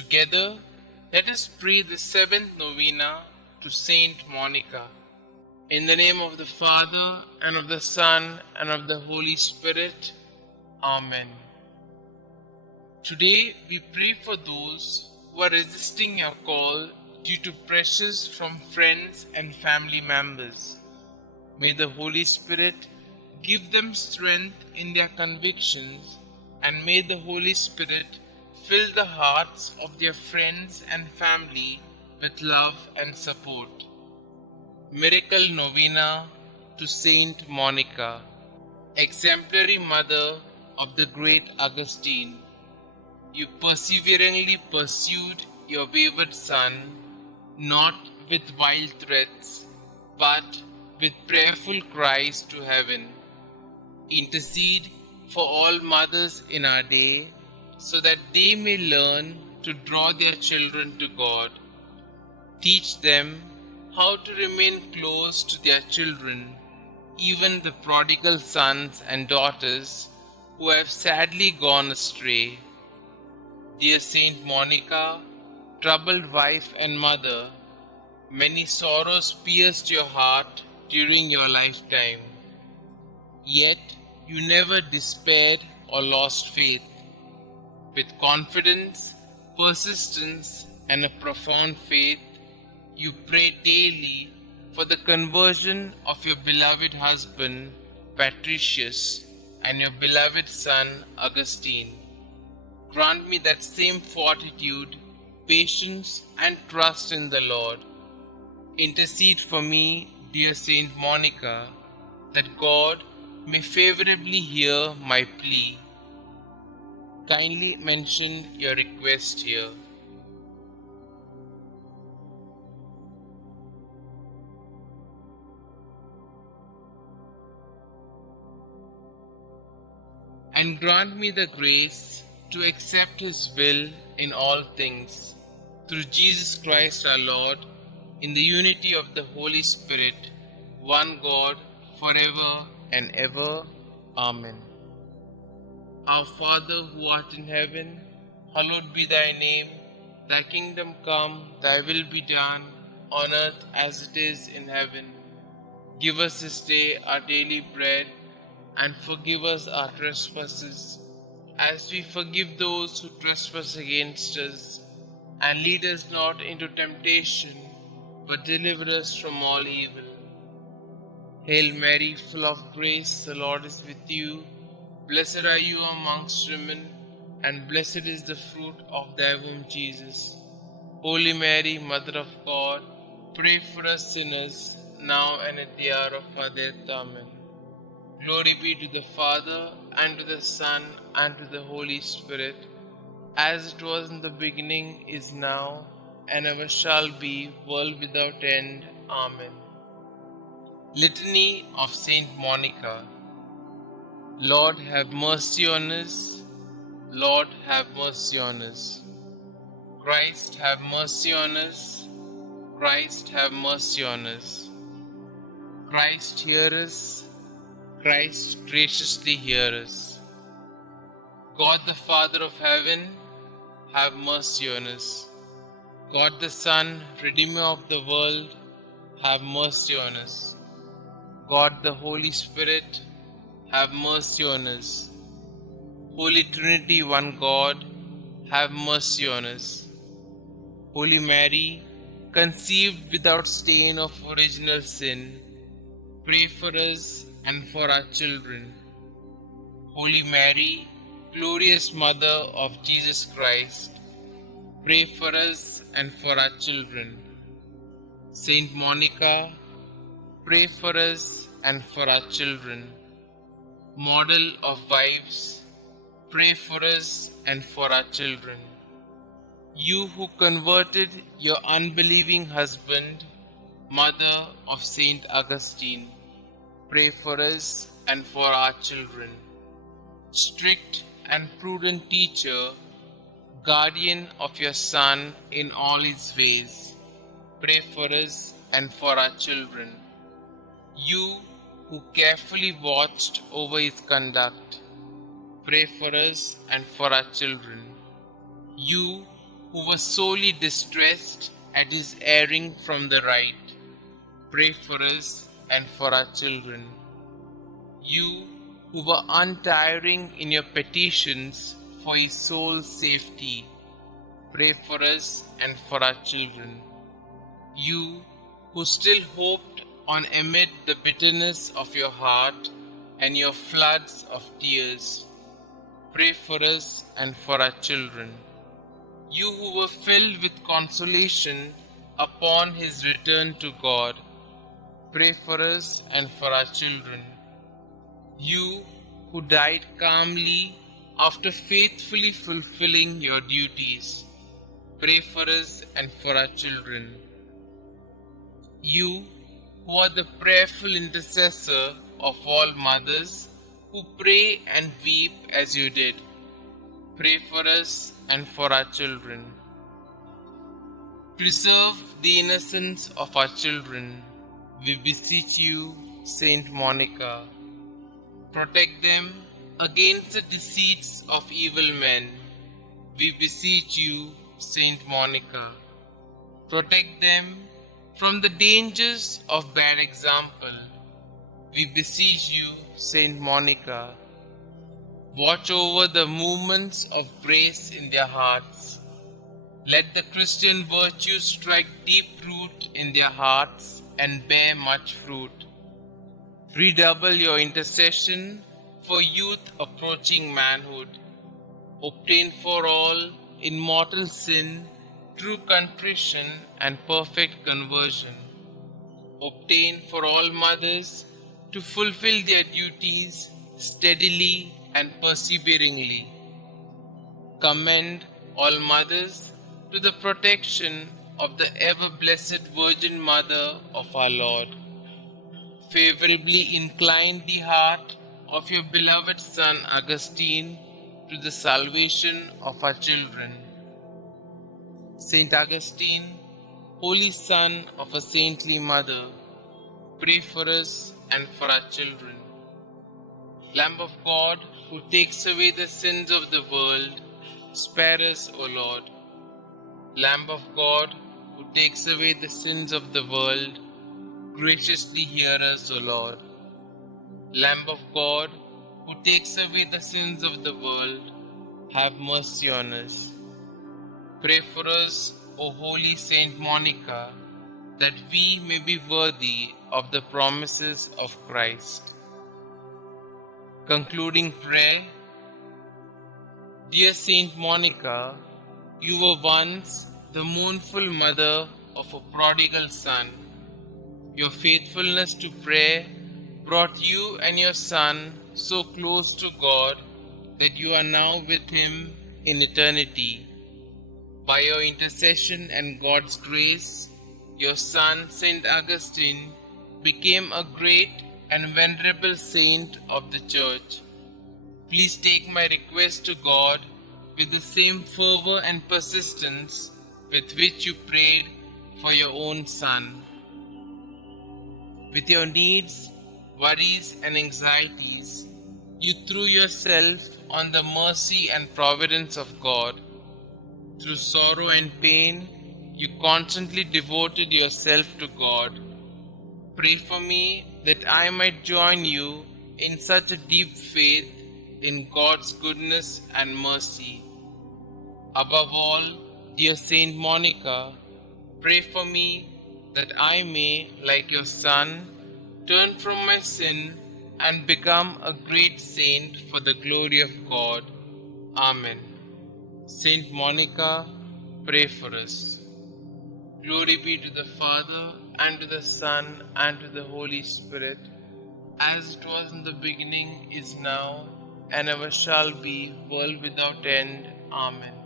Together, let us pray the seventh novena to Saint Monica. In the name of the Father, and of the Son, and of the Holy Spirit. Amen. Today we pray for those who are resisting your call due to pressures from friends and family members. May the Holy Spirit give them strength in their convictions, and may the Holy Spirit fill the hearts of their friends and family with love and support. Miracle Novena to Saint Monica, exemplary mother of the great Augustine. You perseveringly pursued your wayward son, not with wild threats, but with prayerful cries to heaven. Intercede for all mothers in our day, so that they may learn to draw their children to God. Teach them how to remain close to their children, even the prodigal sons and daughters who have sadly gone astray. Dear Saint Monica, troubled wife and mother, many sorrows pierced your heart during your lifetime. Yet you never despaired or lost faith. With confidence, persistence, and a profound faith, you pray daily for the conversion of your beloved husband, Patricius, and your beloved son, Augustine. Grant me that same fortitude, patience, and trust in the Lord. Intercede for me, dear Saint Monica, that God may favorably hear my plea. Kindly mention your request here. And grant me the grace to accept His will in all things, through Jesus Christ our Lord, in the unity of the Holy Spirit, one God, forever and ever. Amen. Our Father who art in heaven, hallowed be thy name. Thy kingdom come, thy will be done, on earth as it is in heaven. Give us this day our daily bread, and forgive us our trespasses, as we forgive those who trespass against us. And lead us not into temptation, but deliver us from all evil. Hail Mary, full of grace, the Lord is with you. Blessed are you amongst women, and blessed is the fruit of thy womb, Jesus. Holy Mary, Mother of God, pray for us sinners, now and at the hour of our death. Amen. Glory be to the Father, and to the Son, and to the Holy Spirit, as it was in the beginning, is now, and ever shall be, world without end. Amen. Litany of Saint Monica. Lord, have mercy on us. Lord, have mercy on us. Christ, have mercy on us. Christ, have mercy on us. Christ, hear us. Christ, graciously hear us. God the Father of heaven, have mercy on us. God the Son, Redeemer of the world, have mercy on us. God the Holy Spirit, have mercy on us. Holy Trinity, one God, have mercy on us. Holy Mary, conceived without stain of original sin, pray for us and for our children. Holy Mary, glorious Mother of Jesus Christ, pray for us and for our children. Saint Monica, pray for us and for our children. Model of wives, pray for us and for our children. You who converted your unbelieving husband, Mother of Saint Augustine, pray for us and for our children. Strict and prudent teacher, guardian of your Son in all his ways, pray for us and for our children. You who carefully watched over his conduct, pray for us and for our children. You who was sorely distressed at his erring from the right, pray for us and for our children. You who were untiring in your petitions for his soul's safety, pray for us and for our children. You who still hoped on amid the bitterness of your heart and your floods of tears, pray for us and for our children. You who were filled with consolation upon his return to God, pray for us and for our children. You who died calmly after faithfully fulfilling your duties, pray for us and for our children. You who are the prayerful intercessor of all mothers who pray and weep as you did, pray for us and for our children. Preserve the innocence of our children, we beseech you, Saint Monica. Protect them against the deceits of evil men, we beseech you, Saint Monica. Protect them from the dangers of bad example, we beseech you, Saint Monica. Watch over the movements of grace in their hearts. Let the Christian virtues strike deep root in their hearts and bear much fruit. Redouble your intercession for youth approaching manhood. Obtain for all in mortal sin true contrition and perfect conversion. Obtain for all mothers to fulfill their duties steadily and perseveringly. Commend all mothers to the protection of the ever-blessed Virgin Mother of our Lord. Favorably incline the heart of your beloved son Augustine to the salvation of our children. Saint Augustine, holy son of a saintly mother, pray for us and for our children. Lamb of God, who takes away the sins of the world, spare us, O Lord. Lamb of God, who takes away the sins of the world, graciously hear us, O Lord. Lamb of God, who takes away the sins of the world, have mercy on us. Pray for us, O holy Saint Monica, that we may be worthy of the promises of Christ. Concluding prayer. Dear Saint Monica, you were once the mournful mother of a prodigal son. Your faithfulness to prayer brought you and your son so close to God that you are now with him in eternity. By your intercession and God's grace, your son, Saint Augustine, became a great and venerable saint of the Church. Please take my request to God with the same fervor and persistence with which you prayed for your own son. With your needs, worries, and anxieties, you threw yourself on the mercy and providence of God. Through sorrow and pain, you constantly devoted yourself to God. Pray for me that I might join you in such a deep faith in God's goodness and mercy. Above all, dear Saint Monica, pray for me that I may, like your son, turn from my sin and become a great saint for the glory of God. Amen. Saint Monica, pray for us. Glory be to the Father, and to the Son, and to the Holy Spirit, as it was in the beginning, is now, and ever shall be, world without end. Amen.